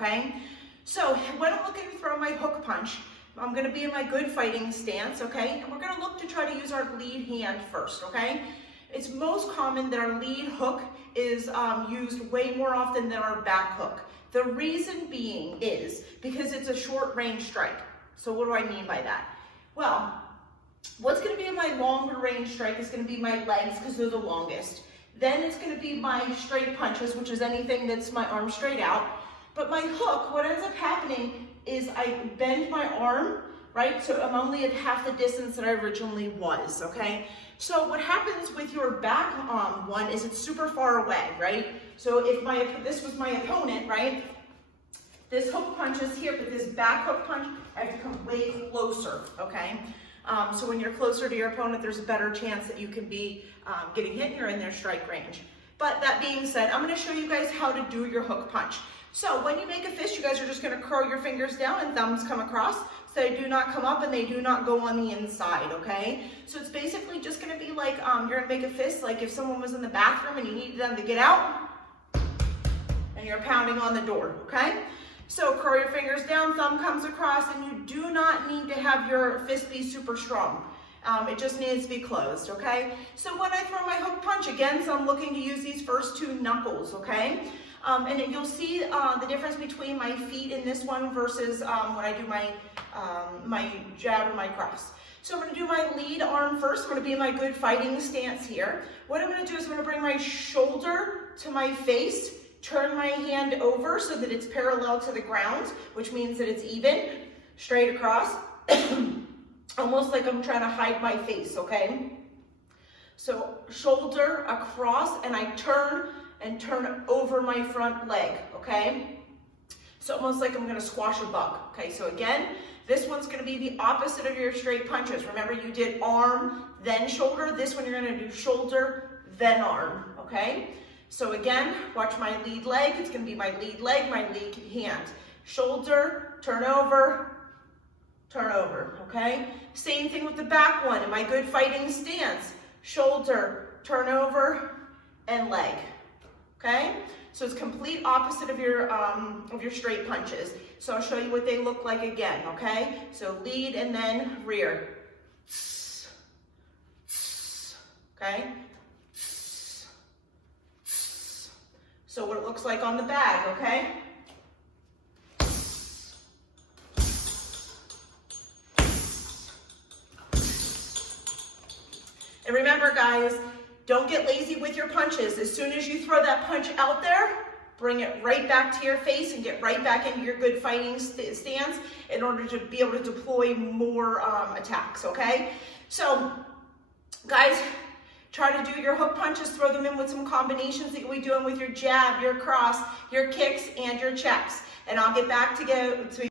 okay? So when I'm looking to throw my hook punch, I'm gonna be in my good fighting stance, okay? And we're gonna look to try to use our lead hand first, okay? It's most common that our lead hook is used way more often than our back hook. The reason being is because it's a short range strike. So what do I mean by that? Well, what's gonna be in my longer range strike is gonna be my legs because they're the longest. Then it's gonna be my straight punches, which is anything that's my arm straight out. But my hook, what ends up happening is I bend my arm, right? So I'm only at half the distance that I originally was, okay? So what happens with your back one is it's super far away, right? So if this was my opponent, right? This hook punch is here, but this back hook punch, I have to come way closer, okay? So when you're closer to your opponent, there's a better chance that you can be getting hit and you're in their strike range. But that being said, I'm gonna show you guys how to do your hook punch. So when you make a fist, you guys are just gonna curl your fingers down and thumbs come across. So they do not come up and they do not go on the inside, okay? So it's basically just gonna be like, you're gonna make a fist like if someone was in the bathroom and you needed them to get out, and you're pounding on the door, okay? So curl your fingers down, thumb comes across, and you do not need to have your fist be super strong. It just needs to be closed, okay? So when I throw my hook punch, again, so I'm looking to use these first two knuckles, okay? And you'll see the difference between my feet in this one versus when I do my jab or my cross. So I'm gonna do my lead arm first. I'm gonna be in my good fighting stance here. What I'm gonna do is I'm gonna bring my shoulder to my face, turn my hand over so that it's parallel to the ground, which means that it's even, straight across, almost like I'm trying to hide my face, okay? So shoulder across, and I turn over my front leg, okay? So almost like I'm gonna squash a bug, okay? So again, this one's gonna be the opposite of your straight punches. Remember, you did arm, then shoulder. This one you're gonna do shoulder, then arm, okay? So again, watch my lead leg. It's gonna be my lead leg, my lead hand. Shoulder, turn over, okay? Same thing with the back one. In my good fighting stance, shoulder, turn over, and leg. Okay, so it's complete opposite of your straight punches. So I'll show you what they look like again, okay? So lead and then rear. Okay? So what it looks like on the bag, okay? And remember, guys, don't get lazy with your punches. As soon as you throw that punch out there, bring it right back to your face and get right back into your good fighting stance in order to be able to deploy more attacks, okay? So, guys, try to do your hook punches, throw them in with some combinations that you'll be doing with your jab, your cross, your kicks, and your checks. And I'll get back to